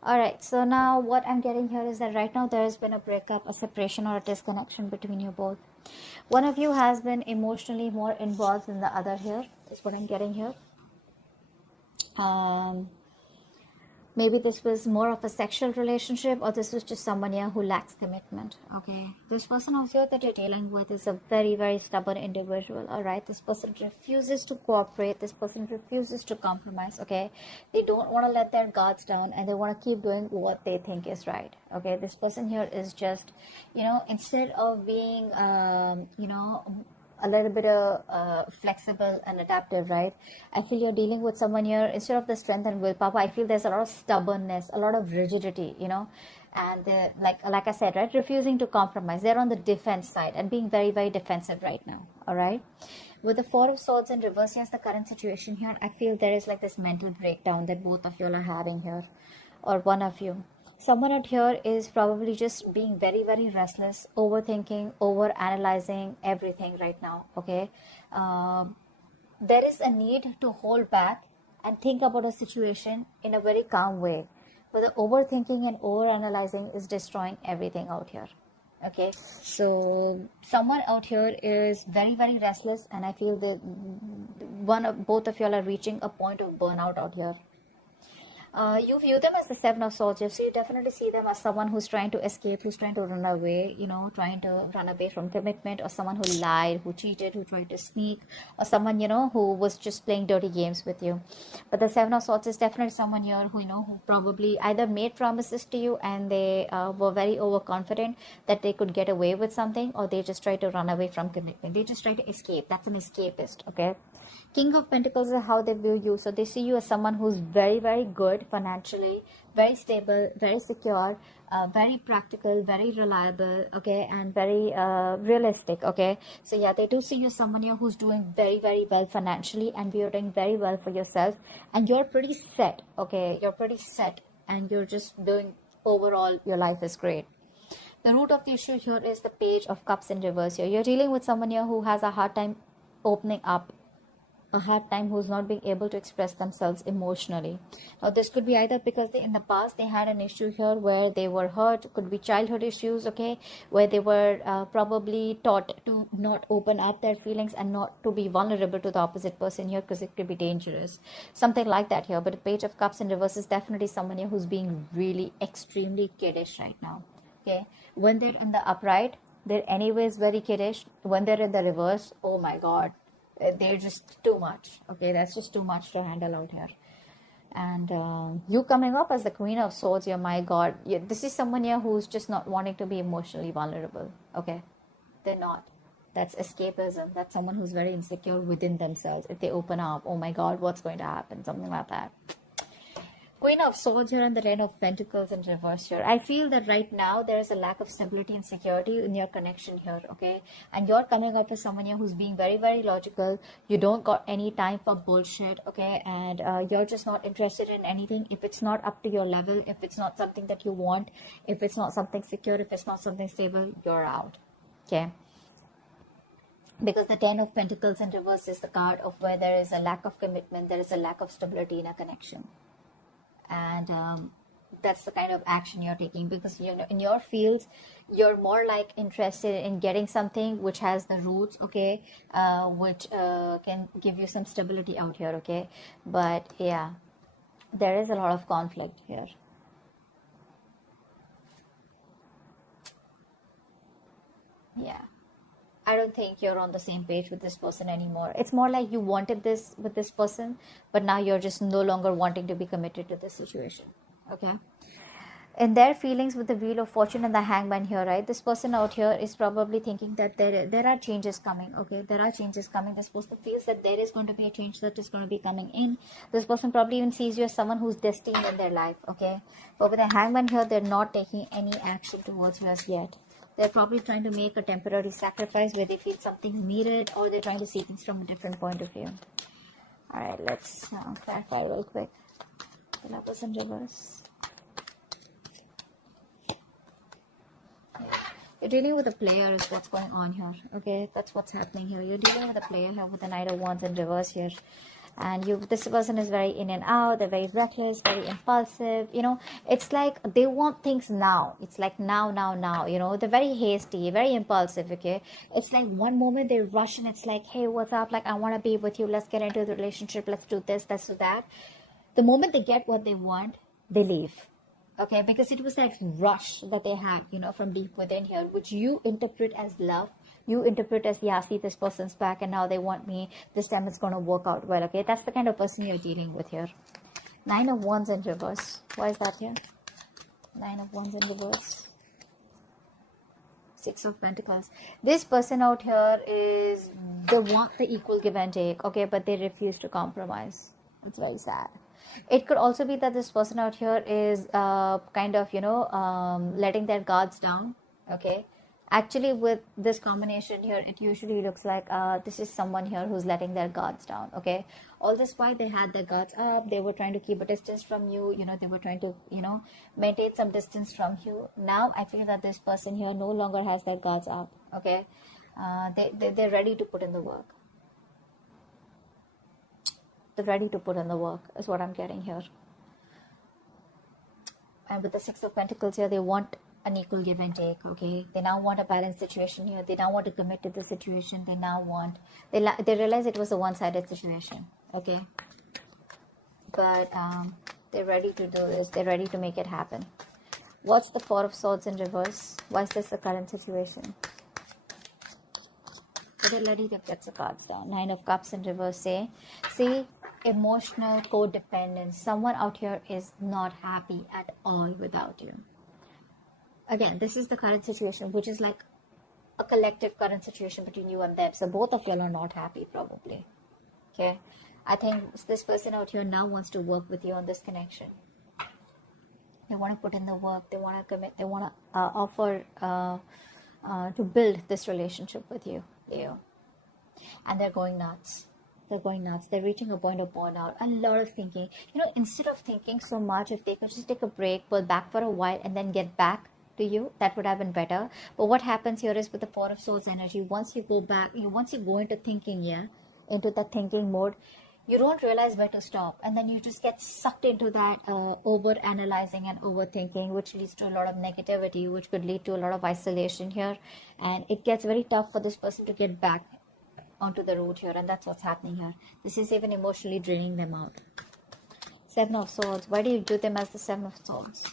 All right, so now what I'm getting here is that right now there has been a breakup, a separation, or a disconnection between you both. One of you has been emotionally more involved than the other here, is what I'm getting here. Um, Maybe this was more of a sexual relationship, or this was just someone here who lacks commitment. Okay, this person out here that you're dealing with is a very, very stubborn individual. All right, this person refuses to cooperate, this person refuses to compromise. Okay, they don't want to let their guards down, and they want to keep doing what they think is right. Okay, this person here is just, instead of being a little bit of flexible and adaptive, right? I feel you're dealing with someone here, instead of the strength and willpower, I feel there's a lot of stubbornness, a lot of rigidity, and like I said, right, refusing to compromise. They're on the defense side and being very, very defensive right now. All right, with the Four of Swords in reverse, yes, the current situation here, I feel there is like this mental breakdown that both of you are having here, or one of you. Someone out here is probably just being very, very restless, overthinking, over analyzing everything right now. Okay, there is a need to hold back and think about a situation in a very calm way, but the overthinking and over analyzing is destroying everything out here. Okay, so someone out here is very, very restless, and I feel that both of y'all are reaching a point of burnout out here. You view them as the Seven of Swords, so you definitely see them as someone who's trying to escape, who's trying to run away, trying to run away from commitment, or someone who lied, who cheated, who tried to sneak, or someone, who was just playing dirty games with you. But the Seven of Swords is definitely someone here who probably either made promises to you and they were very overconfident that they could get away with something, or they just try to run away from commitment. They just try to escape. That's an escapist, okay? King of Pentacles is how they view you. So they see you as someone who's very, very good financially, very stable, very secure, very practical, very reliable, okay, and very realistic, okay. So yeah, they do see you as someone here who's doing very, very well financially, and you're doing very well for yourself, and you're pretty set, okay. You're pretty set, and you're just doing overall, your life is great. The root of the issue here is the Page of Cups in reverse here. You're dealing with someone here who has a hard time opening up, a hard time, who's not being able to express themselves emotionally. Now this could be either because in the past they had an issue here where they were hurt, could be childhood issues, okay, where they were probably taught to not open up their feelings and not to be vulnerable to the opposite person here, because it could be dangerous, something like that here. But the Page of Cups in reverse is definitely someone here who's being really extremely kiddish right now, okay. When they're in the upright, they're anyways very kiddish. When they're in the reverse, oh my god, they're just too much, okay. That's just too much to handle out here. And you coming up as the Queen of Swords here, my god, this is someone here who's just not wanting to be emotionally vulnerable, okay. They're not. That's escapism. That's someone who's very insecure within themselves. If they open up, oh my god, what's going to happen, something like that. Queen of Swords here and the Ten of Pentacles in reverse here. I feel that right now there is a lack of stability and security in your connection here, okay? And you're coming up with someone here who's being very, very logical. You don't got any time for bullshit, okay? And you're just not interested in anything. If it's not up to your level, if it's not something that you want, if it's not something secure, if it's not something stable, you're out, okay? Because the Ten of Pentacles in reverse is the card of where there is a lack of commitment, there is a lack of stability in a connection. And that's the kind of action you're taking, because in your fields you're more like interested in getting something which has the roots, okay, which can give you some stability out here, okay. But yeah, there is a lot of conflict here. Yeah, I don't think you're on the same page with this person anymore. It's more like you wanted this with this person, but now you're just no longer wanting to be committed to this situation, okay. In their feelings, with the Wheel of Fortune and the Hangman here, right, this person out here is probably thinking that there are changes coming, okay. There are changes coming. This person feels that there is going to be a change that is going to be coming in. This person probably even sees you as someone who's destined in their life, okay. But with the Hangman here, they're not taking any action towards you as yet. They're probably trying to make a temporary sacrifice where they feel something's needed, or they're trying to see things from a different point of view. All right, let's clarify real quick. The Lovers in reverse. You're dealing with a player is what's going on here, okay. That's what's happening here. You're dealing with a player here with the Knight of Wands in reverse here. And this person is very in and out, they're very reckless, very impulsive, it's like they want things now. It's like now, they're very hasty, very impulsive. Okay, it's like one moment they rush and it's like, hey, what's up, like I want to be with you, let's get into the relationship, let's do this, let's do that. The moment they get what they want, they leave. Okay, because it was like rush that they had, from deep within here, which you interpret as love. You interpret as, yeah, see, this person's back and now they want me, this time it's going to work out well. Okay, that's the kind of person you're dealing with here. 9 of Wands in reverse. Why is that here? 9 of Wands in reverse. 6 of Pentacles. This person out here is, they want the equal give and take, okay, but they refuse to compromise. It's very sad. It could also be that this person out here is kind of, letting their guards down. Okay. Actually, with this combination here, it usually looks like this is someone here who's letting their guards down. Okay. All this while they had their guards up, they were trying to keep a distance from you. They were trying to, maintain some distance from you. Now, I feel that this person here no longer has their guards up. Okay. They're ready to put in the work. They're ready to put in the work is what I'm getting here. And with the 6 of Pentacles here, they want an equal give and take. Okay, they now want a balanced situation here. They now want to commit to the situation. They now want, they realize it was a one-sided situation. Okay, but they're ready to do this. They're ready to make it happen. What's the 4 of Swords in reverse? Why is this the current situation? They're ready to get the cards down. 9 of Cups in reverse. See, emotional codependence. Someone out here is not happy at all without you. Again, this is the current situation, which is like a collective current situation between you and them. So both of you are not happy, probably. Okay, I think this person out here now wants to work with you on this connection. They want to put in the work. They want to commit. They want to offer to build this relationship with you, Leo. And they're going nuts. They're going nuts. They're reaching a point of burnout. A lot of thinking. Instead of thinking so much, if they could just take a break, pull back for a while, and then get back to you, that would have been better. But what happens here is with the 4 of Swords energy, once you go back, once you go into thinking, into that thinking mode, you don't realize where to stop, and then you just get sucked into that over analyzing and overthinking, which leads to a lot of negativity, which could lead to a lot of isolation here, and it gets very tough for this person to get back onto the road here, and that's what's happening here. This is even emotionally draining them out. 7 of Swords. Why do you view them as the 7 of Swords?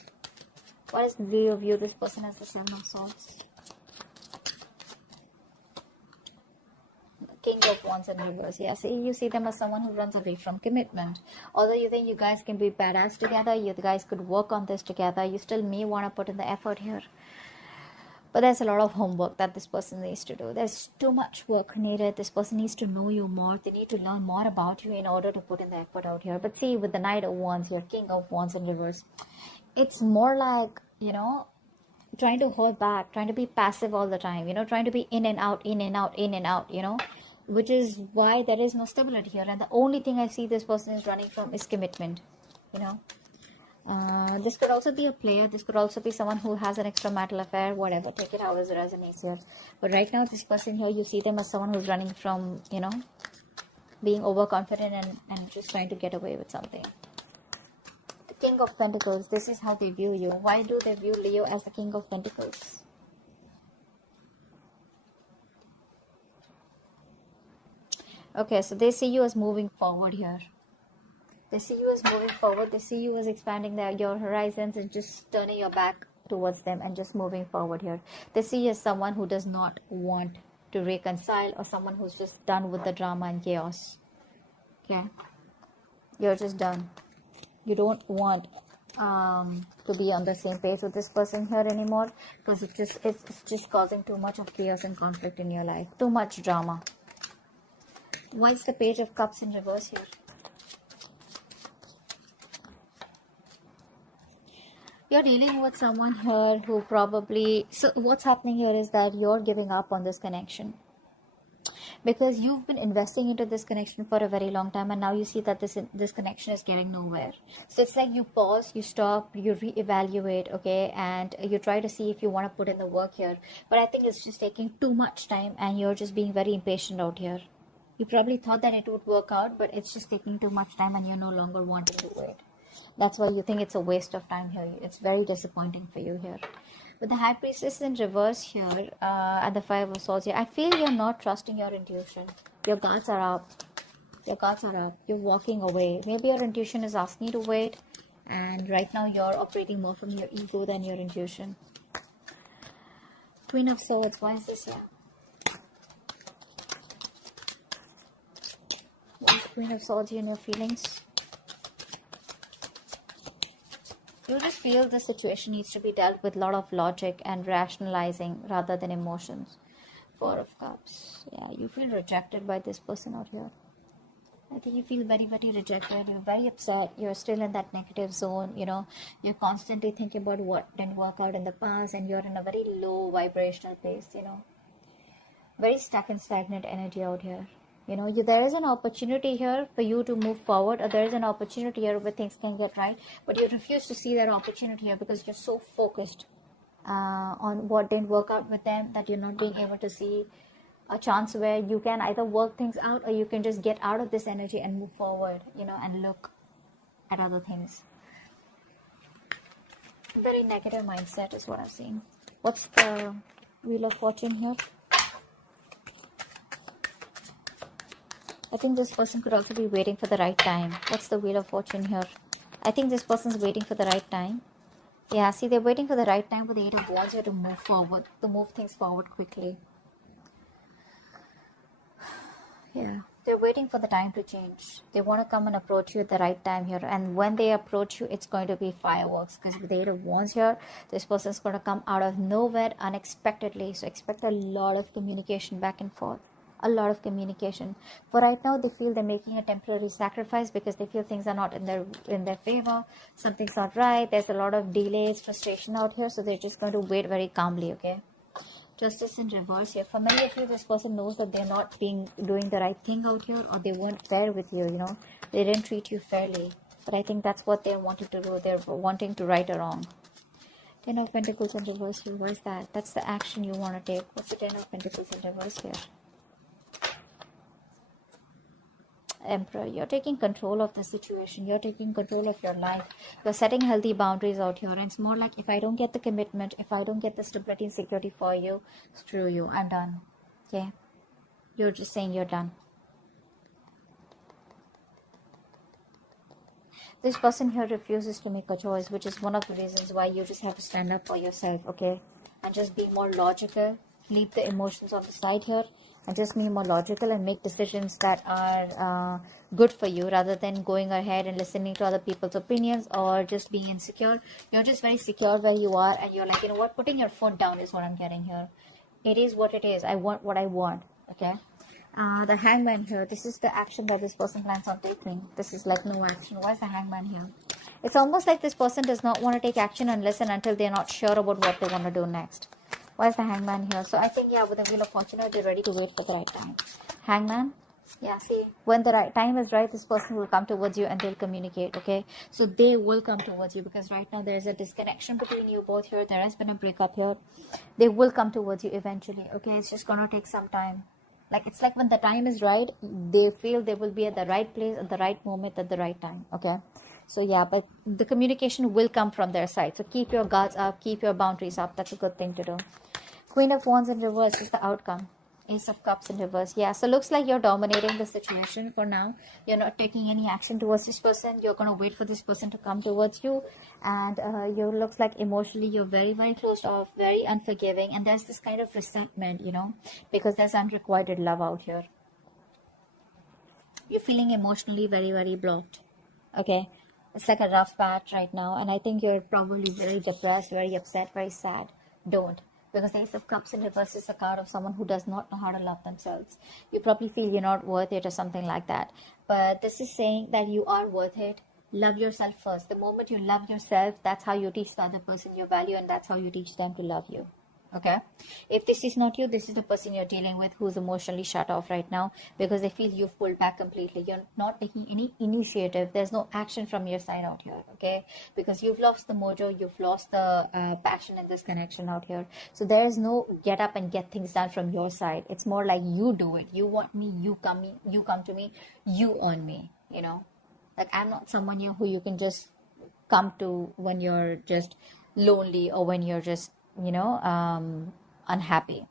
Why does Leo view this person as the 7 of Swords? King of Wands in reverse. Yeah, see, you see them as someone who runs away from commitment. Although you think you guys can be badass together, you guys could work on this together, you still may want to put in the effort here. But there's a lot of homework that this person needs to do. There's too much work needed. This person needs to know you more. They need to learn more about you in order to put in the effort out here. But see, with the Knight of Wands here, King of Wands in reverse, it's more like, trying to hold back, trying to be passive all the time, trying to be in and out, which is why there is no stability here. And the only thing I see this person is running from is commitment, This could also be a player. This could also be someone who has an extramarital affair, whatever. Take it how it resonates here. But right now, this person here, you see them as someone who's running from, being overconfident and just trying to get away with something. The King of Pentacles, this is how they view you. Why do they view Leo as the King of Pentacles? Okay, so they see you as moving forward here. They see you as moving forward. They see you as expanding your horizons and just turning your back towards them and just moving forward here. They see you as someone who does not want to reconcile, or someone who's just done with the drama and chaos. Okay, you're just done. You don't want to be on the same page with this person here anymore, because it's just causing too much of chaos and conflict in your life. Too much drama. Why is the Page of Cups in reverse here? You're dealing with someone here who probably... So what's happening here is that you're giving up on this connection, because you've been investing into this connection for a very long time, and now you see that this connection is getting nowhere. So it's like you pause, you stop, you reevaluate, okay, and you try to see if you want to put in the work here. But I think it's just taking too much time, and you're just being very impatient out here. You probably thought that it would work out, but it's just taking too much time and you're no longer wanting to wait. That's why you think it's a waste of time here. It's very disappointing for you here. With the High Priestess in reverse here, and the Five of Swords here, I feel you're not trusting your intuition. Your guards are up. Your guards are up. You're walking away. Maybe your intuition is asking you to wait, and right now you're operating more from your ego than your intuition. Queen of Swords, why is this here? What is the Queen of Swords here in your feelings? You just feel the situation needs to be dealt with a lot of logic and rationalizing rather than emotions. Four of Cups. Yeah, you feel rejected by this person out here. I think you feel very, very rejected. You're very upset. You're still in that negative zone. You know, you're constantly thinking about what didn't work out in the past, and you're in a very low vibrational place, you know. Very stuck and stagnant energy out here. You know, there is an opportunity here for you to move forward, or there is an opportunity here where things can get right, but you refuse to see that opportunity here because you're so focused on what didn't work out with them that you're not being able to see a chance where you can either work things out, or you can just get out of this energy and move forward, you know, and look at other things. Very negative mindset is what I'm seeing. What's the Wheel of Fortune here? I think this person could also be waiting for the right time. What's the Wheel of Fortune here? I think this person's waiting for the right time. Yeah, see, they're waiting for the right time, but the Eight of Wands here to move forward, to move things forward quickly. Yeah, they're waiting for the time to change. They want to come and approach you at the right time here. And when they approach you, it's going to be fireworks. Because with the Eight of Wands here, this person's going to come out of nowhere unexpectedly. So expect a lot of communication back and forth. A lot of communication. For right now, they feel they're making a temporary sacrifice because they feel things are not in their favor. Something's not right. There's a lot of delays, frustration out here. So they're just going to wait very calmly, okay? Justice in reverse here. For many of you, this person knows that they're not doing the right thing out here, or they weren't fair with you, you know. They didn't treat you fairly. But I think that's what they're wanting to do. They're wanting to right a wrong. Ten of Pentacles in reverse here. What is that? That's the action you want to take. What's the Ten of Pentacles in reverse here? Emperor, you're taking control of the situation. You're taking control of your life. You're setting healthy boundaries out here. And it's more like, if I don't get the commitment, if I don't get the stability and security for you, screw you. I'm done. Okay? You're just saying you're done. This person here refuses to make a choice, which is one of the reasons why you just have to stand up for yourself, okay? And just be more logical. Leave the emotions on the side here. And just be more logical and make decisions that are good for you, rather than going ahead and listening to other people's opinions or just being insecure. You're just very secure where you are, and you're like, you know what, putting your foot down is what I'm getting here. It is what it is. I want what I want, okay? The Hangman here, this is the action that this person plans on taking. This is like no action. Why is the Hangman here? It's almost like this person does not want to take action and listen until they're not sure about what they want to do next. Why is the Hangman here? So I think, yeah, with the Wheel of Fortune, they're ready to wait for the right time. Hangman, yeah, see, when the right time is right, this person will come towards you and they'll communicate, okay? So they will come towards you, because right now there's a disconnection between you both here. There has been a breakup here. They will come towards you eventually, okay? It's just gonna take some time. Like, it's like when the time is right, they feel they will be at the right place at the right moment at the right time, okay? So yeah, but the communication will come from their side. So keep your guards up, keep your boundaries up. That's a good thing to do. Queen of Wands in reverse is the outcome. Ace of Cups in reverse. Yeah, so looks like you're dominating the situation for now. You're not taking any action towards this person. You're going to wait for this person to come towards you. And you looks like emotionally you're very, very closed off, very unforgiving. And there's this kind of resentment, you know, because there's unrequited love out here. You're feeling emotionally very, very blocked. Okay. It's like a rough patch right now. And I think you're probably very depressed, very upset, very sad. Don't. Because the Ace of Cups in reverse is a card of someone who does not know how to love themselves. You probably feel you're not worth it or something like that. But this is saying that you are worth it. Love yourself first. The moment you love yourself, that's how you teach the other person your value, and that's how you teach them to love you. Okay, if this is not you, this is the person you're dealing with who's emotionally shut off right now because they feel you've pulled back completely. You're not taking any initiative. There's no action from your side out here. Okay, because you've lost the mojo, you've lost the passion in this connection out here. So there's no get up and get things done from your side. It's more like you do it. You want me, you come to me, you on me. You know, like I'm not someone who you can just come to when you're just lonely or when you're just unhappy.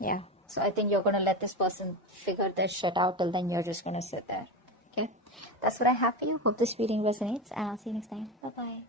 Yeah, so I think you're going to let this person figure their shit out. Till then you're just going to sit there. Okay, that's what I have for you. Hope this reading resonates, and I'll see you next time. Bye bye.